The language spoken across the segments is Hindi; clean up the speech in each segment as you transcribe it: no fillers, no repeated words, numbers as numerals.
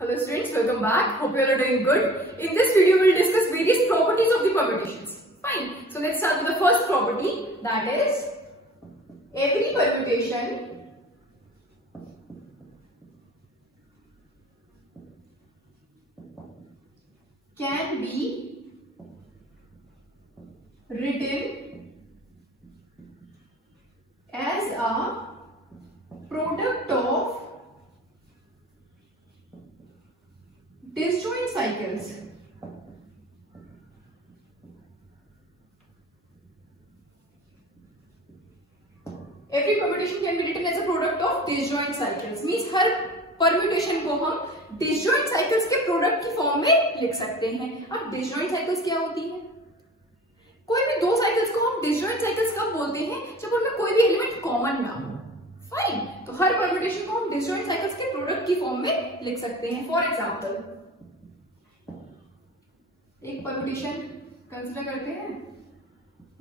Hello students, welcome back. Hope you all are doing good. In this video, we will discuss various properties of the permutations. Fine. So let's start with the first property, that is every permutation can be written as a product of disjoint cycles. Every permutation can be written as a product of disjoint cycles. Means her permutation को हम disjoint cycles के product की form में लिख सकते हैं. अब disjoint cycles क्या होती है? कोई भी दो cycles को हम disjoint cycles कब बोलते हैं? जब उनमें कोई भी element common ना हो. Fine. तो हर permutation को हम disjoint cycles के product की form में लिख सकते हैं. For example, एक परम्यूटेशन कंसिडर करते हैं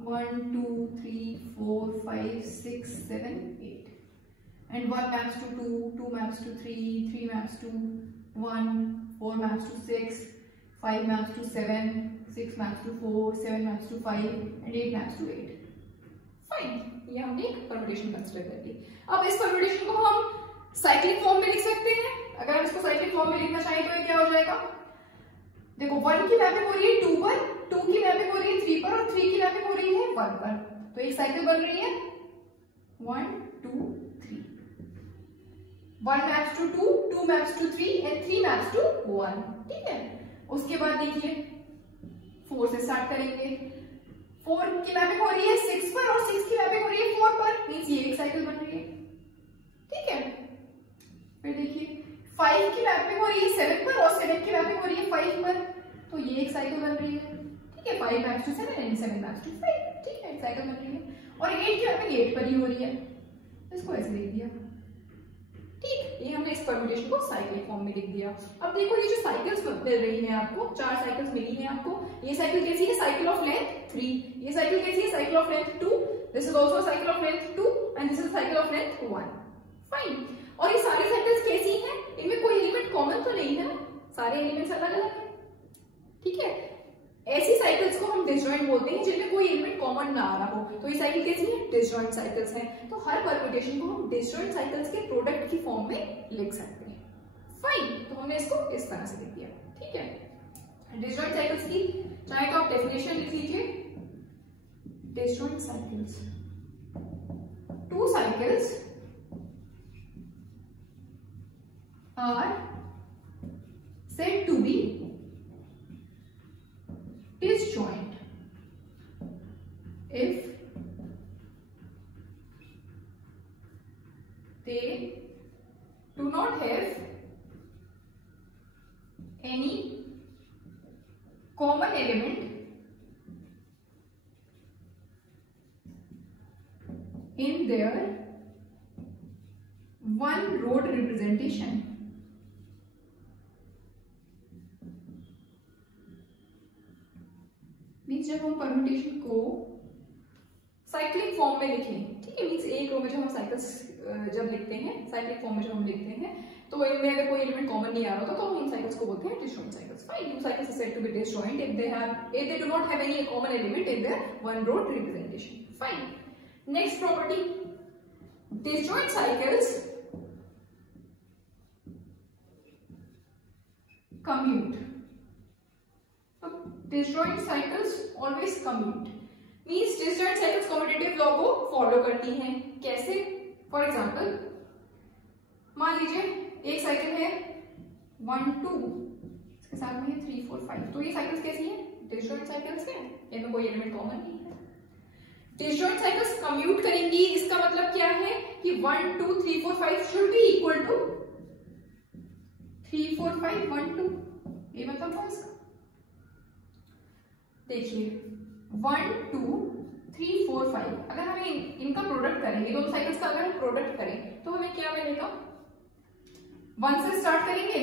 1 2 3 4 5 6 7 8 and 1 maps to 2 2 maps to 3 3 maps to 1 4 maps to 6 5 maps to 7 6 maps to 4 7 maps to 5 and 8 maps to 8. Fine, ये हमने एक परम्यूटेशन कंसिडर कर ली. अब इस परम्यूटेशन को हम साइक्लिक फॉर्म में लिख सकते हैं. अगर हम इसको साइक्लिक फॉर्म में लिखना चाहें तो ये क्या हो जाएगा? देखो 1 की मैपिंग हो रही है 2 पर, 2 की मैपिंग हो रही है 3 पर और 3 की मैपिंग हो रही है 1 पर. तो एक साइकिल बन रही है 1 2 3. 1 maps to 2, 2 maps to 3 and 3 maps to 1. ठीक है. उसके बाद देखिए 4 से स्टार्ट करेंगे. 4 की मैपिंग हो रही है 6 पर और 6 की मैपिंग हो रही है 4 पर. मींस ये एक साइकिल बन रही है. ठीक है. फिर देखिए 5 की मैपिंग हो रही है 7 पर और 7 की मैपिंग हो रही है 5 पर. तो ये एक साइकिल बन रही है. ठीक है. 5 maps to 7 and 7 maps to 5. ठीक है, एक साइकिल बन रही है. और 8 की मैपिंग 8 पर ही हो रही है. इसको ऐसे लिख दिया. ठीक, ये हमने इस परम्यूटेशन को साइक्लिक फॉर्म में लिख दिया. अब देखो ये जो साइकिल्स मिल रही हैं आपको, 4 साइकिल्स मिली हैं आपको. ये साइकिल कैसी है? Cycle of length 3. ये साइकिल कैसी है? Cycle of length 2. This is also cycle of length 2 and this is cycle of length 1. Fine. और ये सारी साइकिल्स कैसी हैं? इनमें कोई एलिमेंट कॉमन तो नहीं है ना, सारे एलिमेंट्स अलग अलग हैं. ठीक है. ऐसी साइकिल्स को हम डिसजॉइंट बोलते हैं जिनमें कोई एलिमेंट कॉमन ना आ रहा हो. तो ये साइकिल कैसी है? डिसजॉइंट साइकिल्स हैं. तो हर परम्यूटेशन को हम डिसजॉइंट साइकिल्स के प्रोडक्ट की फॉर्म में लिख सकते हैं. फाइन. तो हमने इसको इस तरह से लिख दिया. ठीक है. डिसजॉइंट साइकिल्स की चाहे तो आप डेफिनेशन लिख लीजिए. Disjoint cycles, two cycles are said to be disjoint if they do not have any common element in their one road representation. Means जब हम परम्यूटेशन को साइक्लिक फॉर्म में लिखें, ठीक है, मीन्स एक रो में जब हम साइकिल्स जब लिखते हैं, साइक्लिक फॉर्म में जब हम लिखते हैं, तो इनमें अगर कोई एलिमेंट कॉमन नहीं आ रहा होता तो हम इन साइकिल्स को बोलते हैं disjoint cycles. Fine. Two cycles are said to be disjoint if they do not have any common element in their one road representation. Fine. Next property, disjoint cycles commute. Disjoint cycles always commute. Means disjoint cycles commutative law को फॉलो करती हैं. कैसे? फॉर एग्जाम्पल मान लीजिए एक साइकिल है 1 2, इसके साथ में है 3 4 5. तो ये साइकिल्स कैसी हैं? डिसजॉइंट साइकिल्स हैं. इनमें कोई एलिमेंट कॉमन नहीं है. डिसजॉइंट साइकिल्स कम्यूट करेंगी. इसका मतलब क्या है कि 1 2 3 4 5 शुड बी इक्वल टू 3 4 5 1 2. ये मतलब था इसका. देखिए 1 2 3 4 5. अगर हम इनका प्रोडक्ट करेंगे, दोनों साइकिल्स का अगर हम प्रोडक्ट करें तो हमें क्या मिलेगा? 1 से स्टार्ट करेंगे.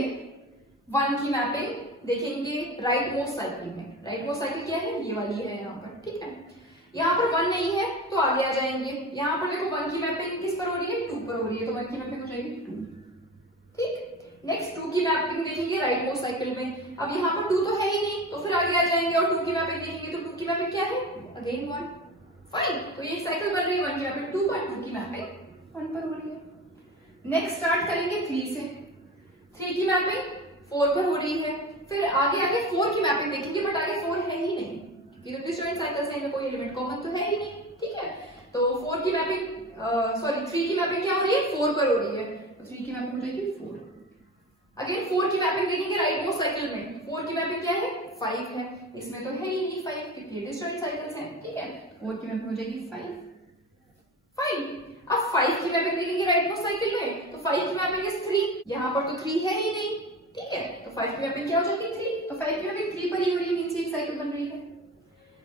1 की मैपिंग देखेंगे राइट मोस्ट साइकिल में. राइट मोस्ट साइकिल क्या है? ये वाली है यहाँ पर. ठीक है. यहाँ पर 1 नहीं है तो आगे आ जाएंगे. यहाँ पर देखो 1 की मैपिंग किस पर हो रही है? 2 पर हो रही है. तो 1 की मैपिंग हो जाएगी 2. ठीक. नेक्स्ट 2 की मैपिंग देखेंगे राइट मोस्ट साइकिल में। अब यहाँ पर 2 तो है ही नहीं, तो फिर आगे आ जाएंगे और 2 की मैपिंग देखेंगे, तो 2 की मैपिंग क्या है, अगेन 1। फाइन, तो ये साइकिल बन रही है 1 की मैपिंग 2 पर, 2 की मैपिंग 1 पर हो रही है। नेक्स्ट स्टार्ट करेंगे 3 से। 3 की मैपिंग 4 पर हो रही है। फिर आगे आगे 4 की मैपिंग देखेंगे, बट आगे 4 है ही नहीं क्योंकि डिस्जॉइंट साइकिल्स हैं, इनमें कोई एलिमेंट कॉमन तो है ही नहीं, ठीक है। तो 4 की मैपिंग सॉरी 3 की मैपिंग क्या हो रही है, 4 पर हो रही है, तो 3 की मैपिंग हो जाएगी 4। अगेन 4 की मैपिंग देखेंगे राइट मोस्ट साइकिल में। 4 की मैपिंग क्या है, 5 है, इसमें तो है ही नहीं 5 क्योंकि ये डिस्जॉइंट साइकिल्स हैं, ठीक है। 4 की मैपिंग हो जाएगी 5। फाइन, अब 5 की मैपिंग देखेंगे राइट मोस्ट साइकिल में, तो 5 की मैपिंग इज 3, यहाँ पर तो 3 है ही नहीं, ठीक है। तो 5 की मैपिंग क्या हो जाती है 3, तो 5 की मैपिंग 3 पर ही हो रही है, मींस एक साइकिल बन रही है।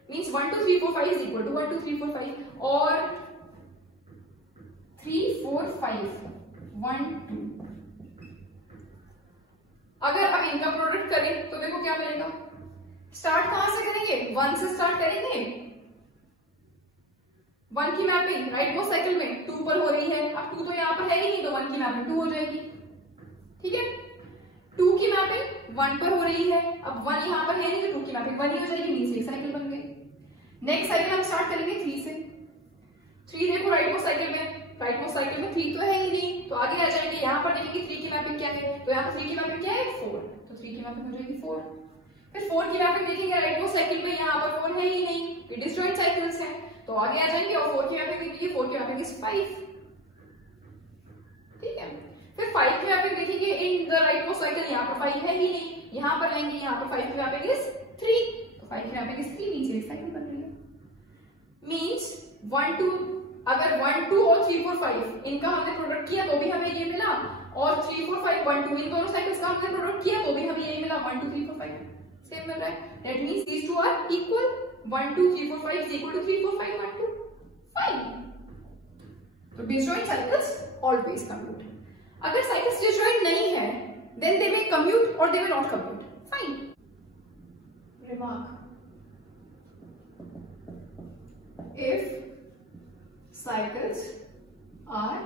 मींस 1 2 3 4 5 इज इक्वल टू 1 2 3 4 5 और 3 4 5 1 2। अगर अब इनका प्रोडक्ट करें तो देखो क्या मिलेगा। स्टार्ट कहां से करेंगे, 1 से स्टार्ट करेंगे। 1 की मैपिंग राइट मोस्ट साइकिल में 2 पर हो रही है, अब 2 तो यहाँ पर है ही नहीं, तो 1 की मैपिंग 2 हो जाएगी, ठीक है। 2 की मैपिंग 1 पर हो रही है, अब 1 यहाँ पर है नहीं, तो 2 की मैपिंग 1 ही हो जाएगी, मींस एक साइकिल बन गई। नेक्स्ट साइकिल हम स्टार्ट करेंगे 3 से। 3 देखो राइट मोस्ट साइकिल में, राइट मोस्ट साइकिल में 3 तो है ही नहीं, तो आगे आ जाएंगे, यहाँ पर देखेंगे 3 की मैपिंग क्या है, तो यहाँ पर 3 की मैपिंग क्या है 4, तो 3 की मैपिंग हो जाएगी 4। फिर 4 की मैपिंग देखेंगे राइट मोस्ट साइकिल में, यहाँ पर 4 है ही नहीं, ये डिस्जॉइंट साइकिल्स हैं, तो आगे आ जाएंगे और 4 की मैपिंग देखेंगे, 4 की मैपिंग इज 5, ठीक है। फिर 5 की मैपिंग देखेंगे in the right most cycle, यहाँ पर 5 है ही नहीं, यहाँ पर लेंगे, यहाँ पर 5 की मैपिंग इज 3, तो 5 की मैपिंग इज 3, मींस एक साइकिल बन रही है। मींस 1 2 अगर 1 2 और 3 4 5 इनका हमने प्रोडक्ट किया तो भी हमें ये मिला, और 3 4 5 1 2 इन दोनों साइकिल्स का हमने प्रोडक्ट किया तो भी हमें यही मिला, 1 2 3 4 5 सेम मिल रहा है। That means these two are equal, 1 2 3 4 5 is equal to 3 4 5 1 2 5। तो डिस्जॉइंट साइकिल्स ऑलवेज कम्यूट। अगर साइकिल्स डिस्जॉइंट नहीं है देन दे मे कम्यूट और they may not commute. Fine. Remark, if cycles are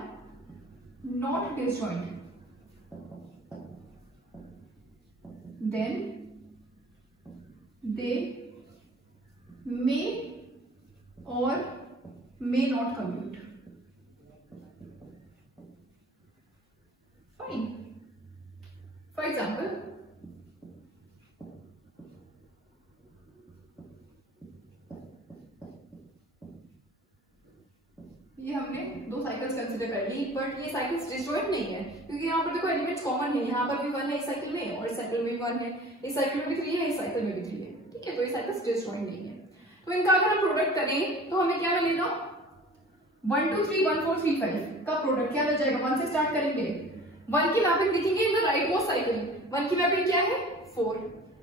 not disjoint then they may or may not commute. Fine. For example, ये हमने 2 साइकिल्स कंसीडर कर ली, बट ये साइकिल्स डिस्जॉइंट नहीं है क्योंकि यहाँ पर देखो एलिमेंट्स कॉमन है, यहाँ पर भी 1 है इस साइकिल में और इस साइकिल में भी 1 है, इस साइकिल में भी 3 है, इस साइकिल में भी 3 है, ठीक है। तो ये साइकिल्स डिस्जॉइंट नहीं है, तो इनका अगर हम प्रोडक्ट करें तो हमें क्या मिलेगा, 1 2 3 1 4 3 5 का प्रोडक्ट क्या मिल जाएगा। 1 से स्टार्ट करेंगे, 1 की मैपिंग देखेंगे in the right most cycle, 1 की मैपिंग क्या है 4,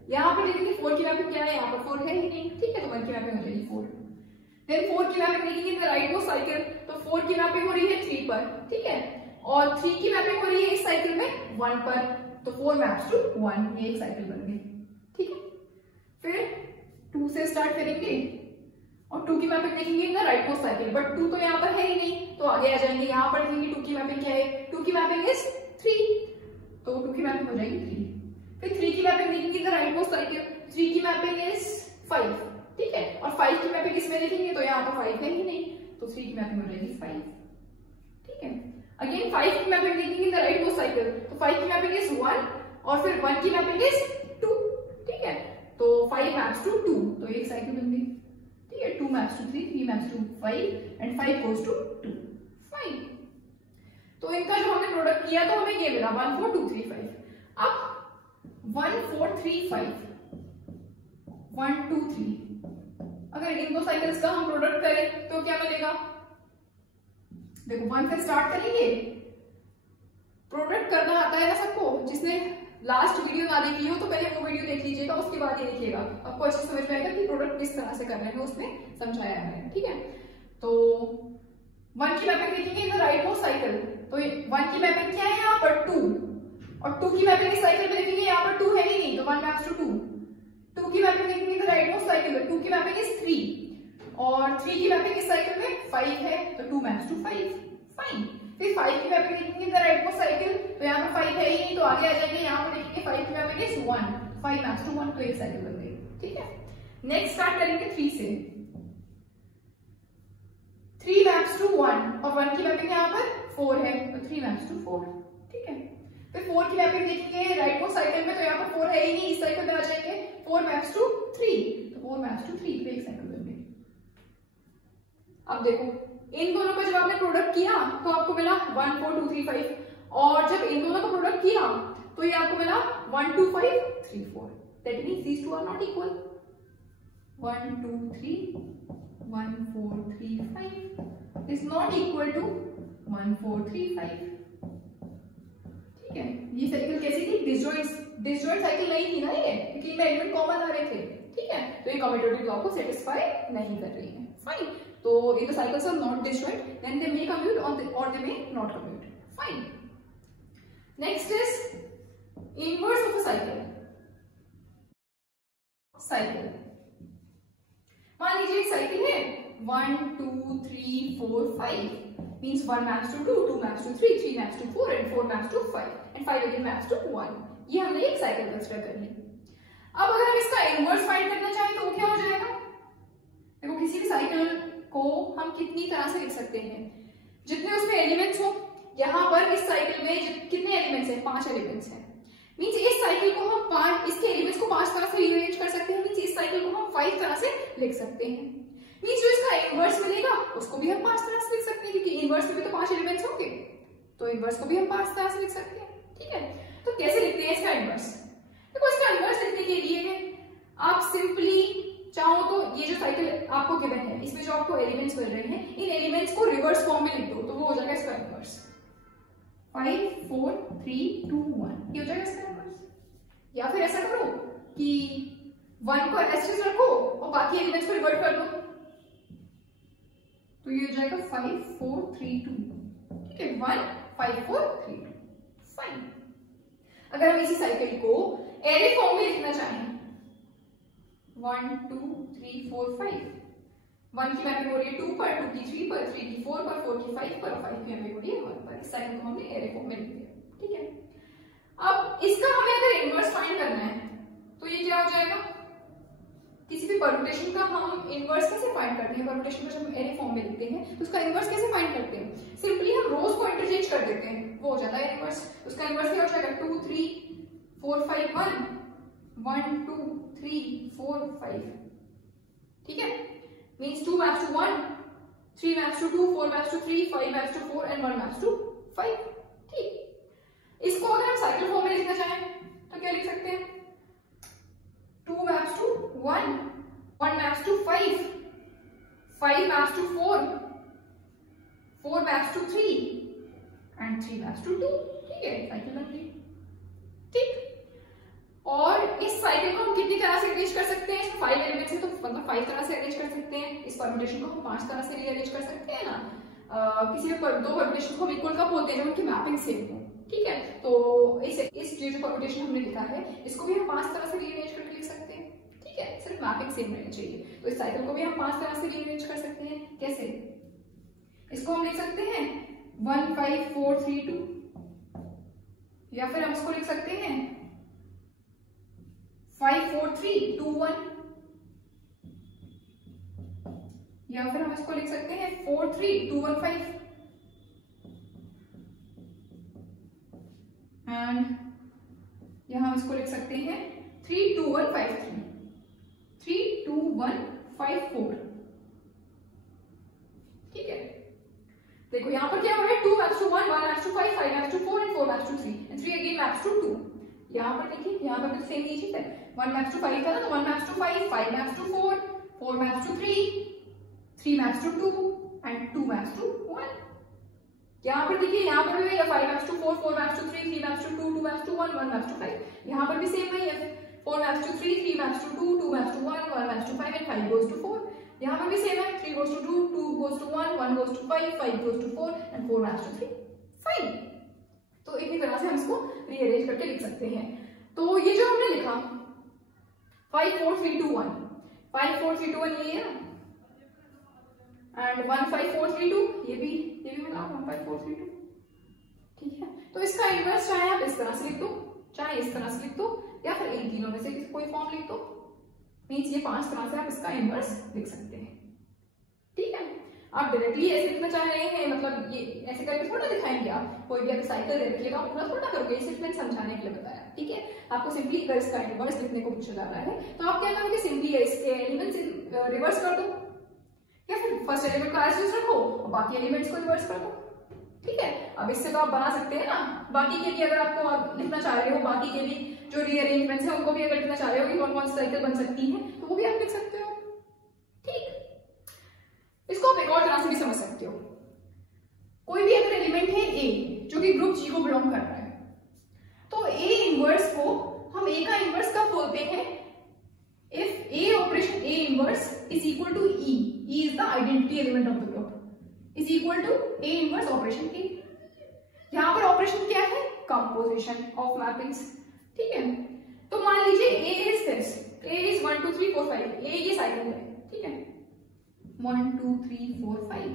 यहाँ पर देखेंगे 4 की मैपिंग क्या है, यहाँ पर 4 है ही नहीं, ठीक है, तो 1 की मैपिंग हो जाएगी 4। देन 4 की मैपिंग देखेंगे in the right most cycle, तो 4 की मैपिंग हो रही है 3 पर, ठीक है, और 3 की मैपिंग हो रही है इस साइकिल में 1 पर, तो 4 मैप्स टू 1, ये एक साइकिल बन गई, ठीक है। फिर 2 से स्टार्ट करेंगे और 2 की मैपिंग देखेंगे in the right most cycle, but 2 तो यहाँ पर है ही नहीं, तो आगे आ जाएंगे, यहाँ पर देखेंगे 2 की मैपिंग क्या है, 2 की मैपिंग इज 3, तो 2 की मैपिंग हो जाएगी 3। फिर 3 की मैपिंग देखेंगे in the right most cycle, 3 की मैपिंग इज 5, ठीक है, और 5 की मैपिंग इसमें देखेंगे तो यहाँ पर 5 है ही नहीं, तो 3 की मैपिंग हो जाएगी 5, ठीक है। अगेन 5 की मैपिंग देखेंगे in the right most cycle, तो 5 की मैपिंग इज 1 और फिर 1 की मैपिंग इज 2, ठीक है, तो 5 मैप्स टू 2, तो एक साइकिल बन गई, ठीक है। 2 maps to 3, 3 maps to 5 and 5 goes to 2, fine. तो इनका जो हमने प्रोडक्ट किया तो हमें ये मिला 1 4 2 3 5। अब 1 4 3 5 1 2 3, अगर इन 2 साइकिल्स का हम प्रोडक्ट करें तो क्या मिलेगा, देखो 1 से स्टार्ट करेंगे, प्रोडक्ट करना आता है ना सबको, जिसने लास्ट वीडियो ना देखी हो तो पहले वो वीडियो देख लीजिएगा, उसके बाद ये देखिएगा, आपको अच्छे से समझ में आएगा कि प्रोडक्ट किस तरह से करना है, उसमें समझाया है, ठीक है। तो 1 की मैपिंग देखेंगे in the right most cycle, तो 1 की मैपिंग क्या है यहाँ पर 2, और 2 की मैपिंग इस साइकिल में देखेंगे, यहाँ पर 2 है ही नहीं, तो 1 मैप्स टू 2। 2 की मैपिंग देखेंगे in the right most cycle, 2 की मैपिंग इज 3 और 3 की मैपिंग इस साइकिल में 5 है, तो 2 मैप्स टू 5, फाइन। फिर 5 की मैपिंग देखेंगे द राइटमोस्ट साइकिल, तो यहाँ पर 5 है ही नहीं तो आगे आ जाएंगे, यहाँ पर देखेंगे 5 की मैपिंग इज 1, 5 मैप्स टू 1, तो एक साइकिल बन गई। ठीक है, नेक्स्ट स्टार्ट करेंगे 3 से। 3 मैप्स टू 1 और 1 की मैपिंग यहाँ पर 4 है तो 3 मैप्स टू 4। ठीक है, फिर 4 की मैपिंग देखेंगे राइटमोस्ट साइकिल में, तो यहाँ पर 4 है ही नहीं, इस साइकिल पे आ जाएंगे, 4 मैप्स टू 3, तो 4 मैप्स टू 3 पे एक साइकिल बन गई। अब देखो इन दोनों का जब आपने प्रोडक्ट किया तो आपको मिला 1 4 2 3 5, और जब इन दोनों का प्रोडक्ट किया तो ये आपको मिला 1 2 5 3 4। That means these two are not equal. 1 2 3 1 4 3 5 is not equal to 1 4 3 5। ठीक है, ये साइकिल कैसी थी? डिसजॉइंट साइकिल नहीं थी ना ये, क्योंकि इनमें एलिमेंट कॉमन आ रहे थे। ठीक है, तो ये कम्यूटेटिव लॉ को सेटिस्फाई नहीं कर रही है। Fine, so if the cycles are not disjoint, then they may commute or they may not commute. Fine. Next is inverse of a cycle. Cycle. मान लीजिए एक साइकिल है 1 2 3 4 5 means 1 maps to 2, 2 maps to 3, 3 maps to 4 and 4 maps to 5 and 5 again maps to 1. ये हमने एक साइकिल कंसीडर कर ली। अब अगर हम इसका इनवर्स फाइंड करना चाहें तो क्या हो जाएगा? देखो किसी भी साइकिल को हम कितनी तरह से लिख सकते हैं, जितने उसमें एलिमेंट्स हो। यहाँ पर इस साइकिल में कितने एलिमेंट्स हैं? 5 एलिमेंट्स हैं। मींस इस साइकिल को हम 5, इसके एलिमेंट्स को 5 तरह से रीअरेंज कर सकते हैं। मींस इस साइकिल को हम 5 तरह से लिख सकते हैं। मींस जो इसका इनवर्स मिलेगा उसको भी हम 5 तरह से लिख सकते हैं, क्योंकि इनवर्स में भी तो 5 एलिमेंट्स होंगे, तो इनवर्स को भी हम 5 तरह से लिख सकते हैं। ठीक है, तो कैसे लिखते हैं इसका इनवर्स? देखो इसका इनवर्स लिखने के लिए आप सिंपली चाहो तो ये जो साइकिल आपको गिवन है इसमें जो आपको एलिमेंट्स मिल रहे हैं, इन एलिमेंट्स को रिवर्स फॉर्म में लिख दो तो वो हो जाएगा इसका इनवर्स। 5 4 3 2 1 ये हो जाएगा इसका इनवर्स। या फिर ऐसा करो कि 1 को एस रखो और बाकी एलिमेंट्स को रिवर्ट कर दो, तो ये हो जाएगा 5 4 3 2। ठीक है, 1 5 4 3 2। फाइन। अगर हम इसी साइकिल को एरे फॉर्म में लिखना चाहें 1 2 3 4 5, 1 की मैपिंग हो रही है 2 पर, 2 की 3 पर, 3 की 4 पर, 4 की 5 पर और 5 की मैपिंग हो रही है 1 पर। इस साइकिल को हमने एरे फॉर्म में लिख दिया। ठीक है, अब इसका हमें अगर इनवर्स फाइंड करना है तो ये क्या हो जाएगा? किसी भी परम्यूटेशन का हम इनवर्स कैसे फाइंड करते हैं? परम्यूटेशन को जब हम एरे फॉर्म में लिखते हैं तो उसका इनवर्स कैसे फाइंड करते हैं? सिंपली हम रोज को इंटरचेंज कर देते हैं, वो हो जाता है इनवर्स। उसका इनवर्स क्या हो जाएगा? 2 3 4 5 1 1 2 3 4 5। ठीक है, means 2 maps to 1, 3 maps to 2, 4 maps to 3, 5 maps to 4 and 1 maps to 5। ठीक, इसको अगर हम साइकिल फॉर्म में लिखना चाहें तो क्या लिख सकते हैं? 2 maps to 1, 1 maps to 5, 5 maps to 4, 4 maps to 3 and 3 maps to 2। ठीक है, साइकिल बन गई। ठीक, और इस साइकिल को हम कितनी तरह से अरेंज कर सकते हैं? 5 एलिमेंट्स है तो मतलब 5 तरह से अरेंज कर सकते हैं। इस परम्यूटेशन को हम 5 तरह से रीअरेंज कर सकते हैं ना। किसी भी दो परम्यूटेशन को हम इक्वल कब बोलते हैं? जब उनकी मैपिंग सेम हो। ठीक है, तो इस जो परम्यूटेशन हमने लिखा है इसको भी हम 5 तरह से रीअरेंज करके लिख सकते हैं। ठीक है, सिर्फ मैपिंग सेम रहनी चाहिए। तो इस साइकिल को भी हम 5 तरह से रीअरेंज कर सकते हैं। कैसे? इसको हम लिख सकते हैं 1 5 4 3 2, या फिर हम इसको लिख सकते हैं 5 4 3 2 1, या फिर हम इसको लिख सकते हैं 4 3 2 1 5 एंड यहां हम इसको लिख सकते हैं 3 2 1 5 3, 3 2 1 5 4। ठीक है, देखो यहां पर क्या हो रहा है? 2 maps to 1, 1 maps to 5, 5 maps to 4 and 4 maps to 3 and 3 again maps to 2। यहाँ पर देखिए, यहाँ पर भी सेम ही चीज है। 1 मैप्स टू 5 था ना, तो 1 maps to 5, 5 maps to 4, 4 maps to 3, 3 maps to 2 and 2 maps to 1। यहाँ पर देखिए, यहाँ पर भी 5 maps to 4, 4 maps to 3, 3 maps to 2, 2 maps to 1, 1 maps to 5। यहाँ पर भी सेम वही है, 4 maps to 3, 3 maps to 2, 2 maps to 1, 1 maps to 5 and 5 goes to 4। यहाँ पर भी सेम है, 3 goes to 2, 2 goes to 1, 1 goes to 5, 5 goes to 4 and 4 maps to 3। Fine, तो इतनी तरह से हम इसको रीअरेंज करके लिख सकते हैं। तो ये जो हमने लिखा 5 4 3 2 1, 5 4 3 2 1 ये है एंड 1 5 4 3 2 ये भी मिला 1 5 4 3 2। ठीक है, तो इसका इनवर्स चाहे आप इस तरह से लिख दो, चाहे इस तरह से लिख दो, या फिर इन तीनों में से कोई फॉर्म लिख दो। मीन्स ये 5 तरह से आप इसका इनवर्स लिख सकते हैं। ठीक है, आप डायरेक्टली ऐसे लिखना चाह रहे हैं, मतलब ये ऐसे करके थोड़ा दिखाएंगे आप, कोई भी अगर साइकिल रखिएगा आप पूरा थोड़ा करोगे, सिर्फ मैंने समझाने के लिए बताया। ठीक है, आपको सिंपली अगर इसका इनवर्स लिखने को पूछा जा रहा है तो आप क्या करोगे, सिंपली इसके एलिमेंट्स रिवर्स कर दो, या फिर फर्स्ट एलिमेंट को एज यूज रखो और बाकी एलिमेंट्स को रिवर्स कर दो। ठीक है, अब इससे तो आप बना सकते हैं ना, बाकी के भी अगर आपको आप लिखना चाह रहे हो, बाकी के भी जो रीअरेंजमेंट्स है उनको भी अगर लिखना चाह रहे हो कि कौन कौन सी साइकिल बन सकती है तो वो भी आप लिख सकते हो। ठीक, इसको आप एक और तरह से भी समझ सकते हो। कोई भी अगर एलिमेंट है ए जो कि ग्रुप जी को बिलोंग करता है, तो ए इनवर्स को हम ए का इनवर्स कब बोलते हैं, if A operation A inverse is equal to E, E is the identity element of the group, is equal to A inverse operation A. यहां पर ऑपरेशन क्या है, कंपोजिशन ऑफ मैपिंग्स। ठीक है, तो मान लीजिए ए इज दिस, ए इज 1 2 3 4 5, ए ये साइकिल है। ठीक है, 1 2 3 4 5,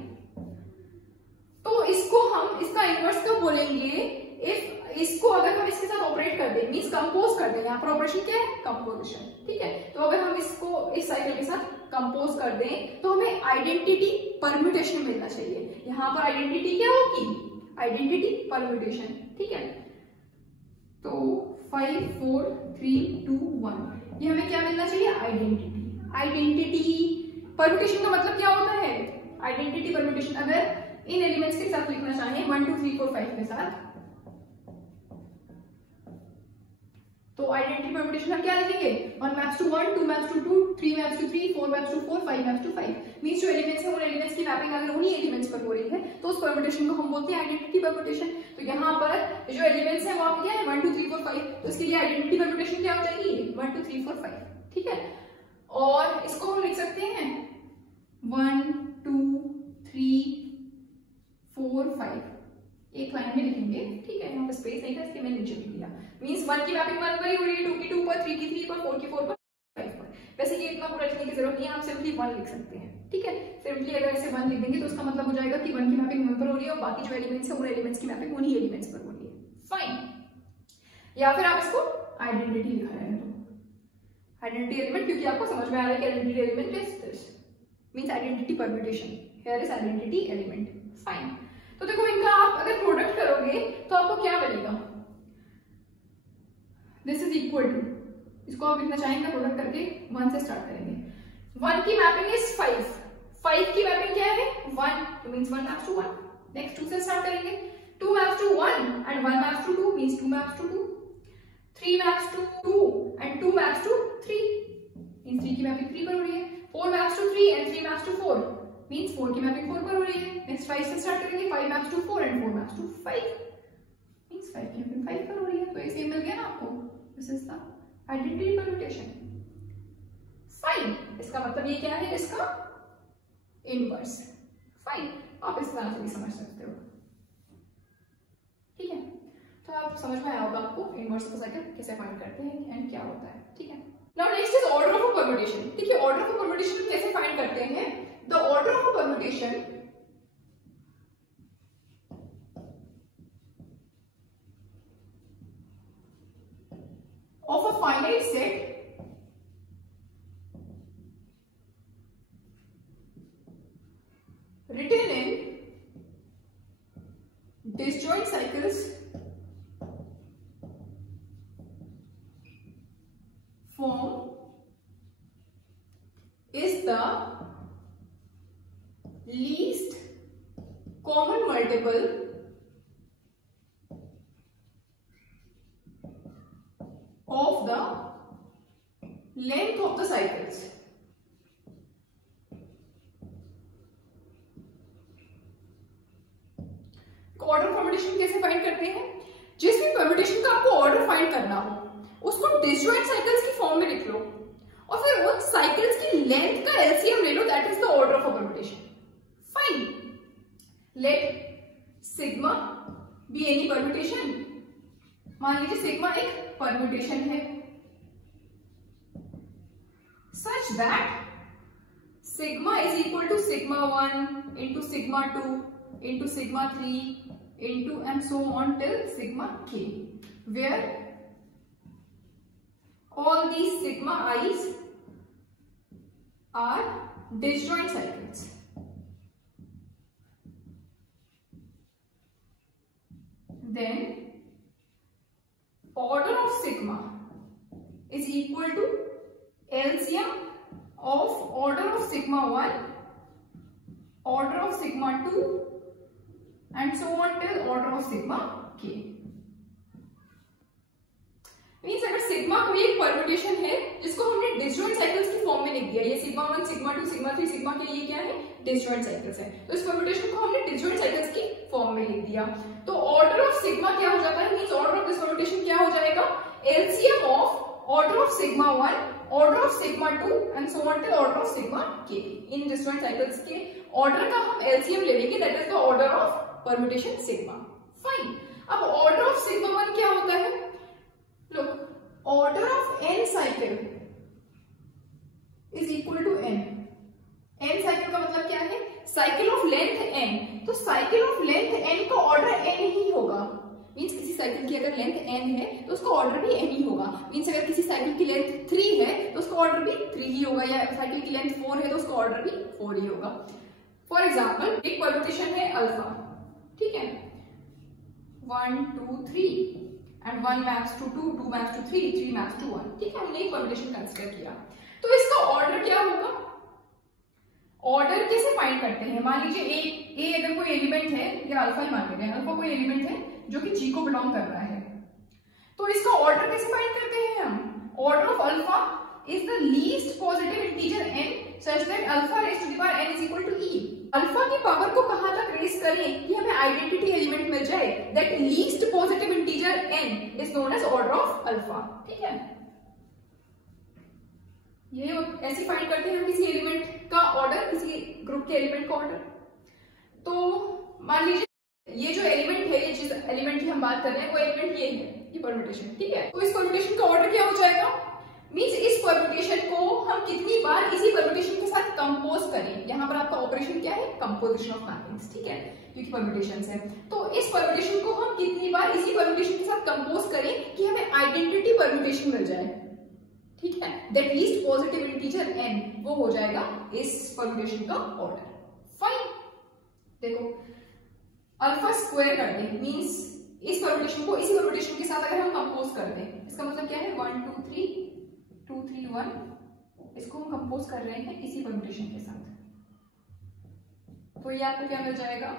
तो इसको हम इसका इनवर्स क्यों बोलेंगे, इफ इसको अगर हम इसके साथ ऑपरेट कर दें, मींस कंपोज कर दें, यहाँ पर ऑपरेशन क्या है, कंपोजिशन। ठीक है, तो अगर हम इसको इस साइकिल के साथ कंपोज कर दें तो हमें आइडेंटिटी परम्यूटेशन मिलना चाहिए। यहाँ पर आइडेंटिटी क्या होगी, आइडेंटिटी परम्यूटेशन। ठीक है, तो 5 4 3 2 1 ये हमें क्या मिलना चाहिए, आइडेंटिटी। आइडेंटिटी परम्यूटेशन का मतलब क्या होता है, आइडेंटिटी परम्यूटेशन अगर इन एलिमेंट्स के साथ लिखना चाहें 1 2 3 4 5 के साथ, तो आइडेंटिटी परम्यूटेशन हम क्या लिखेंगे, 1 maps to 1, 2 maps to 2, 3 maps to 3, 4 maps to 4, 5 maps to 5। Means जो एलिमेंट्स है उन एलिमेंट्स की मैपिंग अगर उन्हीं एलिमेंट्स पर हो रही है तो उस परम्यूटेशन को हम बोलते हैं आइडेंटिटी परम्यूटेशन। तो यहाँ पर जो एलिमेंट्स है वो आपके क्या है, 1 2 3 4 5, तो इसके लिए आइडेंटिटी परम्यूटेशन क्या हो जाएगी, 1 2 3 4 5। ठीक है, और इसको हम लिख सकते हैं 1 2 3 4 5, एक लाइन में लिखेंगे। ठीक है, यहाँ पर स्पेस नहीं था इसलिए मैंने नीचे लिख दिया। मींस 1 की मैपिंग 1 पर ही हो रही है, 2 की 2 पर, 3 की 3 पर, 4 की 4 पर, 5 पर। वैसे ये इतना पूरा लिखने की जरूरत नहीं है, आप सिंपली 1 लिख सकते हैं। ठीक है, सिंपली अगर ऐसे 1 लिख देंगे तो उसका मतलब हो जाएगा कि 1 की मैपिंग 1 पर हो रही है और बाकी जो एलिमेंट्स है उन एलिमेंट्स की मैपिंग उन्हीं एलिमेंट्स पर हो रही है। फाइन, या फिर आप इसको आइडेंटिटी लिखा है, आइडेंटिटी एलिमेंट, क्योंकि आपको समझ में आ रहा है कि identity element is this, means identity permutation, here is identity element. Fine, तो देखो इनका आप अगर प्रोडक्ट करोगे तो आपको क्या मिलेगा, दिस इज इक्वल टू, इसको आप लिखना चाहेंगे प्रोडक्ट करके 1 से स्टार्ट करेंगे। 1 की मैपिंग इज 5, 5 की मैपिंग क्या है 1, तो मींस 1 मैप्स टू 1। नेक्स्ट 2 से स्टार्ट करेंगे, 2 maps to 1 and 1 maps to 2, means 2 maps to 2। 3 maps to 2 and 2 maps to 3, means 3 की मैपिंग 3 पर हो रही है। 4 maps to 3 and 3 maps to 4, means 4 की मैपिंग 4 पर हो रही है। नेक्स्ट 5 से स्टार्ट करेंगे, 5 maps to 4 and 4 maps to 5, means 5 की मैपिंग 5 पर हो रही है। तो ये मिल गया ना आपको, this is the identity permutation. Fine, इसका मतलब ये क्या है, इसका इनवर्स। फाइन, आप इस तरह से भी समझ सकते हो। ठीक है, तो आप समझ में आया होगा आपको इनवर्स ऑफ साइकिल कैसे फाइंड करते हैं एंड क्या होता है। ठीक है, now next is order of permutation. देखिए ऑर्डर ऑफ परम्यूटेशन कैसे फाइंड करते हैं, the order of permutation of a finite set written in disjoint cycles form is the least common multiple of the length of the cycles. Order permutation कैसे फाइंड करते हैं, जिस भी परम्यूटेशन का आपको ऑर्डर फाइंड करना हो उसको डिसजॉइंट साइकिल्स की फॉर्म में लिख लो और फिर उन साइकिल्स की लेंथ का एलसीएम ले लो, that is the order of a permutation. Fine, let sigma be any permutation. मान लीजिए सिग्मा एक परम्यूटेशन है such that sigma is equal to sigma 1 into sigma 2 into sigma 3 into and so on till sigma k, where all these sigma i's are disjoint cycles. Then order of sigma is equal to LCM of order of sigma 1, order of sigma 2 and so on till order of sigma k. Means अगर सिग्मा कोई एक परम्यूटेशन है जिसको हमने डिसजॉइंट साइकिल्स की फॉर्म में लिख दिया, ये सिग्मा 1, सिग्मा 2, सिग्मा 3, सिग्मा के लिए क्या है, डिसजॉइंट साइकिल्स है, तो इस परम्यूटेशन को हमने डिसजॉइंट साइकिल्स की फॉर्म में लिख दिया। तो ऑर्डर ऑफ सिग्मा क्या हो जाता है, means order of this permutation क्या हो जाएगा, LCM of order of sigma 1, order of sigma 2 and so on till order of sigma के। इन डिसजॉइंट साइकिल्स के ऑर्डर का हम एलसीएम ले लेंगे, that is the order of permutation sigma. Fine. अब ऑर्डर ऑफ सिग्मा 1 क्या होता है, look, order of n cycle is equal to n. n cycle का मतलब क्या है, साइकिल ऑफ लेंथ n, तो साइकिल ऑफ लेंथ n का ऑर्डर n ही होगा। मींस किसी साइकिल की अगर लेंथ n है तो उसका ऑर्डर भी n ही होगा। मींस अगर किसी साइकिल की लेंथ 3 है तो उसका ऑर्डर भी 3 ही होगा, या साइकिल की लेंथ 4 है तो उसका ऑर्डर भी 4 ही होगा। फॉर एग्जाम्पल एक परम्यूटेशन है अल्फा, ठीक है, 1 2 3 and 1 maps to 2, 2 maps to 3, 3 maps to 1, ठीक है, हमने एक परम्यूटेशन कंसीडर किया, तो इसका ऑर्डर क्या होगा, ऑर्डर कैसे फाइंड करते हैं। मान लीजिए ए अगर कोई एलिमेंट है, या अल्फा ही मान लेते हैं, अल्फा कोई एलिमेंट है जो कि जी को बिलोंग कर रहा है, तो इसका ऑर्डर कैसे फाइंड करते हैं हम, order of alpha is the least positive integer n such that alpha raised to the power n is equal to e। Alpha की पावर को कहां तक रेज करें कि हमें आइडेंटिटी एलिमेंट मिल जाए, that least positive integer n is known as order of alpha, ठीक है। ये ऐसे फाइंड करते हैं हम किसी एलिमेंट का ऑर्डर, किसी ग्रुप के एलिमेंट का ऑर्डर। तो मान लीजिए ये जो एलिमेंट है, ये जिस एलिमेंट की हम बात कर रहे हैं वो एलिमेंट ये है, ये परम्यूटेशन, ठीक है। तो इस परम्यूटेशन का ऑर्डर क्या हो जाएगा, मींस इस परम्यूटेशन को हम कितनी बार इसी परम्यूटेशन के साथ कंपोज करें, यहाँ पर आपका ऑपरेशन क्या है, कंपोजिशन ऑफ मैपिंग्स, ठीक है, क्योंकि परम्यूटेशंस है। तो इस परम्यूटेशन को हम कितनी बार इसी परम्यूटेशन के साथ कंपोज करें कि हमें आइडेंटिटी परम्यूटेशन मिल जाए, ठीक है, that least positive integer n, वो हो जाएगा इस परम्यूटेशन का ऑर्डर। फाइन। देखो अल्फा स्क्वायर कर दें, मींस इस परम्यूटेशन को इसी परम्यूटेशन के साथ अगर हम कंपोज कर दें, इसका मतलब क्या है, 1 2 3 2 3 1, इसको हम कंपोज कर रहे हैं इसी परम्यूटेशन के साथ, तो ये आपको क्या मिल जाएगा,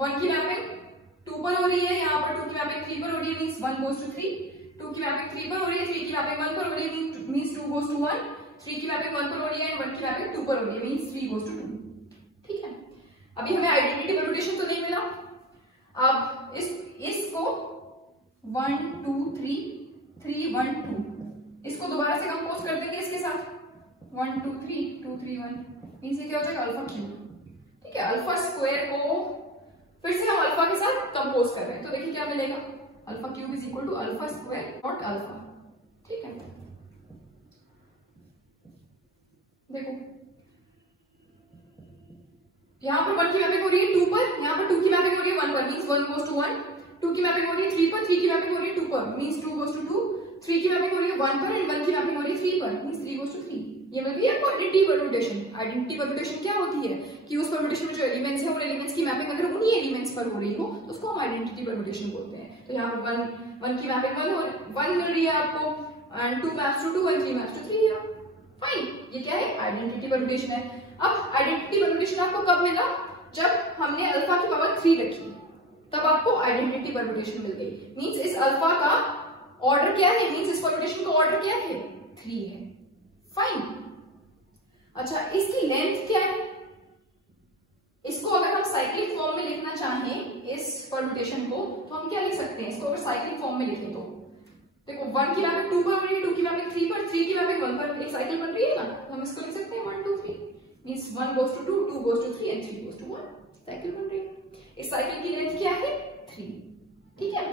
1 की मैपिंग 2 पर हो रही है, यहाँ पर 2 की मैपिंग 3 पर हो रही है, मींस 1 goes to 3, 2 की मैपिंग 3 पर हो रही है, 3 की मैपिंग 1 पर हो रही है, मींस 2 goes to 1, 3 की मैपिंग 1 पर हो रही है, 1 की मैपिंग 2 पर हो रही है, मींस 3 goes to 2, ठीक है। अभी हमें आइडेंटिटी परम्यूटेशन तो नहीं मिला, अब इसको 1 2 3 3 1 2, इसको दोबारा से कंपोज कर देंगे इसके साथ, 1 2 3 2 3 1, मींस ये क्या हो जाएगा, अल्फा क्यूब, ठीक है। अल्फा स्क्वायर को फिर से हम अल्फा के साथ कंपोज कर रहे हैं, तो देखिए क्या मिलेगा, alpha cube is equal to alpha square dot alpha, ठीक है। देखो यहाँ पर 1 की मैपिंग हो रही है 2 पर, यहाँ पर 2 की मैपिंग हो रही है 1 पर, मींस 1 goes to 1, 2 की मैपिंग हो रही है 3 पर, 3 की मैपिंग हो रही है 2 पर, मींस 2 goes to 2, 3 की मैपिंग हो रही है 1 पर एंड 1 की मैपिंग हो रही है 3 पर, मींस 3 goes to 3। ये मिल गई आपको आइडेंटिटी परम्यूटेशन। आइडेंटिटी परम्यूटेशन क्या होती है कि उस परम्यूटेशन में जो एलिमेंट्स है, उन एलिमेंट्स की मैपिंग अगर उन्हीं एलिमेंट्स पर हो रही हो तो उसको हम आइडेंटिटी परम्यूटेशन बोलते हैं। तो यहाँ पर 1 की मैपिंग 1 मिल रही है आपको, and 2 maps to 2 and 3 maps to 3 है। फाइन, ये क्या है, आइडेंटिटी परम्यूटेशन है। अब आइडेंटिटी परम्यूटेशन आपको कब मिला, जब हमने अल्फा की पावर 3 रखी, तब आपको आइडेंटिटी परम्यूटेशन मिल गई। मींस इस अल्फा का ऑर्डर क्या है, मींस इस परम्यूटेशन का ऑर्डर क्या है, 3 है। फाइन। अच्छा, इसकी लेंथ क्या है, इसको अगर हम साइक्लिक फॉर्म में लिखना चाहें इस परम्यूटेशन को, तो हम क्या लिख सकते हैं, इसको अगर साइक्लिक फॉर्म में लिखें तो देखो 1 की मैपिंग 2 पर हो रही है, 2 की मैपिंग 3 पर, 3 की मैपिंग 1 पर, एक साइकिल बन रही है ना, तो हम इसको लिख सकते हैं 1 2 3, means 1 goes to 2, 2 goes to 3 and 3 goes to 1, cycle बन रही है। इस साइकिल की लेंथ क्या है, 3, ठीक है।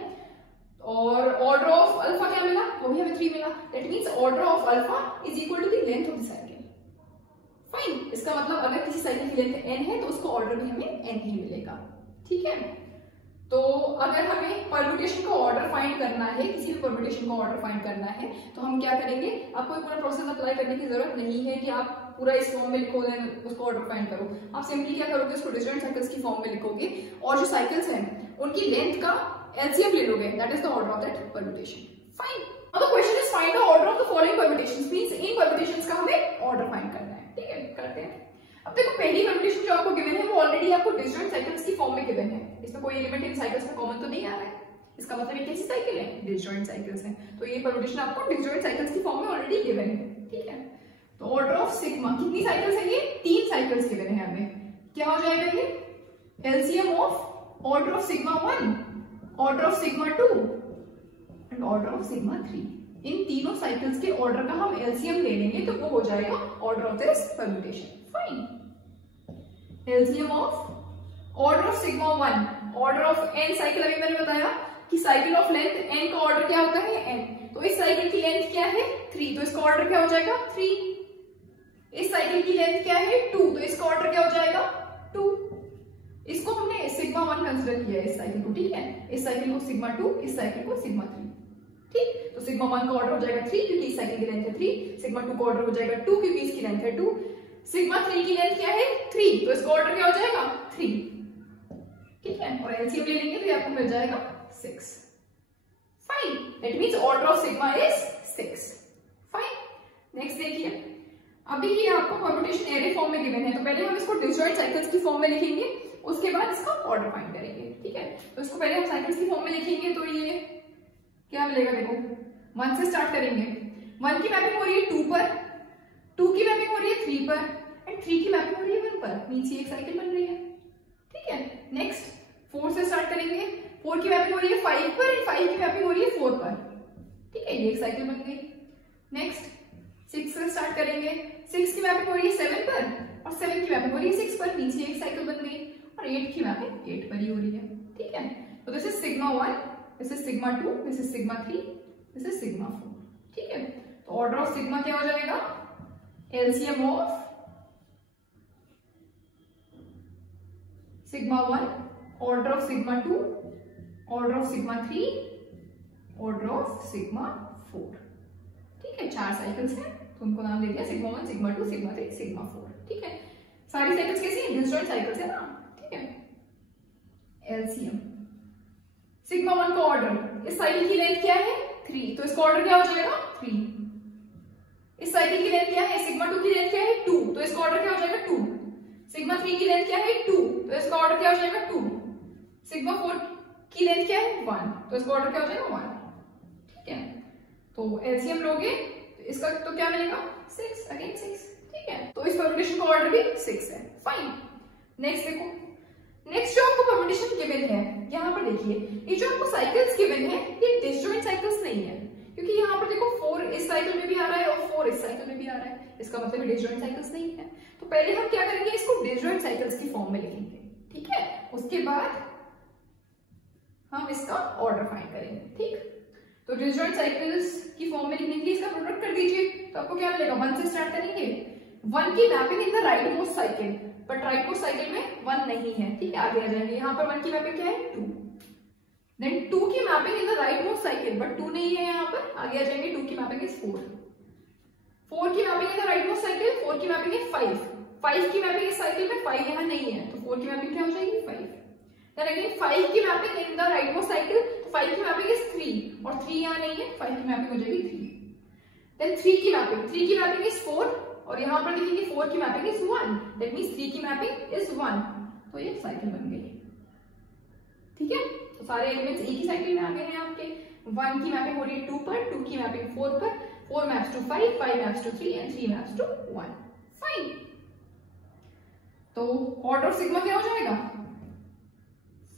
और ऑर्डर ऑफ अल्फा क्या मिला, वो भी हमें 3 मिला, that means order of alpha is equal to the length of the cycle. Fine, इसका मतलब अगर किसी साइकिल की लेंथ n है तो उसको ऑर्डर भी हमें n ही मिलेगा। ठीक है, तो अगर हमें परम्यूटेशन का ऑर्डर फाइंड करना है, किसी भी परम्यूटेशन का ऑर्डर फाइंड करना है, तो हम क्या करेंगे, आपको पूरा प्रोसेस अप्लाई करने की जरूरत नहीं है कि आप पूरा इस फॉर्म में लिखो देन उसको ऑर्डर फाइंड करो। आप सिंपली क्या करोगे, उसको डिस्जॉइंट साइकिल्स की फॉर्म में लिखोगे और जो साइकिल्स हैं उनकी लेंथ का एलसीएम ले लोगे, that is the order of that permutation. Fine, now the question is find the order of the following permutations, means in permutations का हमें ऑर्डर फाइंड करना है। ठीक है, करते हैं। अब देखो पहली परम्यूटेशन जो आपको गिवन है वो ऑलरेडी आपको डिस्जॉइंट साइकिल्स की फॉर्म में गिवन है, इसमें कोई एलिमेंट इन साइकिल्स में कॉमन तो नहीं आ रहा है, इसका मतलब ये कैसी साइकिल है, डिस्जॉइंट साइकिल्स है, तो ये परम्यूटेशन आपको डिस्जॉइंट साइकिल्स की फॉर्म में ऑलरेडी गिवन है। ठीक है, तो ऑर्डर ऑफ सिग्मा, कितनी साइकिल्स है ये, 3 साइकिल्स गिवन है हमें, क्या हो जाएगा ये, LCM of order of sigma 1, order of sigma 2 and order of sigma 3। इन तीनों साइकिल्स के ऑर्डर का हम एलसीएम ले लेंगे तो वो हो जाएगा order of this permutation. Fine, LCM of order of sigma 1, order of n cycle, अभी मैंने बताया कि साइकिल ऑफ लेंथ n का ऑर्डर क्या होता है n, तो इस साइकिल की लेंथ क्या है 3, तो इसका ऑर्डर क्या हो जाएगा 3। इस साइकिल की लेंथ क्या है 2, तो इसका ऑर्डर क्या हो जाएगा 2। इसको हमने सिग्मा 1 कंसीडर किया है इस साइकिल को। ठीक है, इस साइकिल को सिग्मा 2, इस साइकिल को सिग्मा 3। ठीक, तो सिग्मा 1 का ऑर्डर हो जाएगा 3 क्योंकि इस साइकिल की लेंथ है 3, सिग्मा 2 का ऑर्डर हो जाएगा 2 क्योंकि इसकी लेंथ है 2, सिग्मा 3 की लेंथ क्या है 3, तो इसका ऑर्डर क्या हो जाएगा 3। ठीक है, और एलसीएम ले लेंगे तो ये आपको मिल जाएगा 6। Fine, that means order of sigma is 6। Fine, next देखिए, अभी ये आपको परम्यूटेशन एरे फॉर्म में गिवन है, तो पहले हम इसको डिस्जॉइंट साइकिल्स की फॉर्म में लिखेंगे, उसके बाद इसका ऑर्डर फाइंड करेंगे। ठीक है, तो इसको पहले हम साइकिल्स की फॉर्म में लिखेंगे, तो ये क्या मिलेगा, देखो 1 से स्टार्ट करेंगे, 1 की मैपिंग हो रही है 2 पर, 2 की मैपिंग हो रही है 3 पर एंड 3 की मैपिंग हो रही है 1 पर, मींस ये एक साइकिल बन रही है। ठीक है, नेक्स्ट 4 से स्टार्ट करेंगे, 4 की मैपिंग हो रही है 5 पर एंड 5 की मैपिंग हो रही है 4 पर। ठीक है, ये एक साइकिल बन गई। नेक्स्ट 6 से स्टार्ट करेंगे, 6 की मैपिंग हो रही है 7 पर और 7 की मैपिंग हो रही है 6 पर, नीचे एक साइकिल बन गई, और 8 की मैपिंग 8 पर ही हो रही है। ठीक है, तो this is sigma 1, this is sigma 2, this is sigma 3, this is sigma 4। ठीक है, तो ऑर्डर ऑफ सिग्मा क्या हो जाएगा, LCM of sigma 1, order of sigma 2, order of sigma 3, order of sigma 4। ठीक है, 4 साइकिल्स हैं तो उनको नाम दे दिया सिग्मा 1, सिग्मा 2, सिग्मा 3, सिग्मा 4। ठीक है, सारी साइकिल्स कैसी हैं, डिस्जॉइंट साइकिल्स है ना। ठीक है, एलसीएम सिग्मा 1 का ऑर्डर, इस साइकिल की लेंथ क्या है 3, तो इसका ऑर्डर क्या हो जाएगा 3। इस साइकिल की लेंथ क्या है, सिग्मा 2 की लेंथ क्या है 2, तो इसका ऑर्डर क्या हो जाएगा 2। सिग्मा 3 की लेंथ क्या है 2, तो इसका ऑर्डर क्या हो जाएगा 2। सिग्मा 4 की लेंथ क्या है 1, तो इसका ऑर्डर क्या हो जाएगा 1। ठीक है, तो एलसीएम लोगे तो इसका तो क्या मिलेगा 6, अगेन 6। ठीक है, तो इस परम्यूटेशन का ऑर्डर भी 6 है। फाइन, नेक्स्ट देखो, नेक्स्ट जो आपको परम्यूटेशन गिवन है, यहाँ पर देखिए ये जो आपको साइकिल्स गिवन है ये डिस्जॉइंट साइकिल्स नहीं है, क्योंकि यहाँ पर देखो 4 इस साइकिल में भी आ रहा है और 4 इस साइकिल में भी आ रहा है, इसका मतलब डिस्जॉइंट साइकिल्स नहीं है। तो पहले हम क्या करेंगे, इसको डिस्जॉइंट साइकिल्स की फॉर्म में लिखेंगे। ठीक है, उसके बाद हम इसका ऑर्डर फाइंड करेंगे। ठीक, तो डिस्जॉइंट साइकिल्स की फॉर्म में लिखने के लिए इसका प्रोडक्ट कर दीजिए, तो आपको क्या मिलेगा, 1 से स्टार्ट करेंगे, 1 की mapping in the right most cycle, but right most cycle में 1 नहीं है। ठीक है, आगे आ जाएंगे, यहाँ पर 1 की मैपिंग क्या है 2, देन 2 की mapping in the right most cycle, but 2 नहीं है यहाँ पर, आगे आ जाएंगे, 2 की मैपिंग इज 4, 4 की mapping in the right most cycle, 4 की मैपिंग है 5, 5 की मैपिंग इस साइकिल में 5 यहाँ नहीं है, तो 4 की मैपिंग क्या हो जाएगी 5। देन अगेन 5 की mapping in the right most cycle, तो 5 की मैपिंग इज 3 और 3 यहाँ नहीं है, 5 की मैपिंग हो जाएगी 3। देन 3 की मैपिंग इज 4 और यहाँ पर लिखेंगे 4 की मैपिंग इज 1, दैट मींस 3 की मैपिंग इज 1, तो ये साइकिल बन गई। ठीक है, तो सारे एलिमेंट्स एक ही साइकिल में आ गए हैं आपके। 1 की मैपिंग हो रही है 2 पर, 2 की मैपिंग 4 पर, 4 maps to 5, 5 maps to 3 and 3 maps to 1। Fine, तो ऑर्डर ऑफ सिग्मा क्या हो जाएगा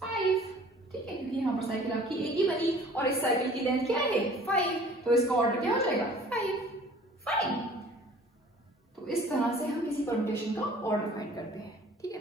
5। ठीक है, क्योंकि यहाँ पर साइकिल आपकी एक ही बनी और इस साइकिल की लेंथ क्या है 5, तो इसका ऑर्डर क्या हो जाएगा 5। फाइन, तो इस तरह से हम किसी परम्यूटेशन का ऑर्डर फाइंड करते हैं। ठीक है।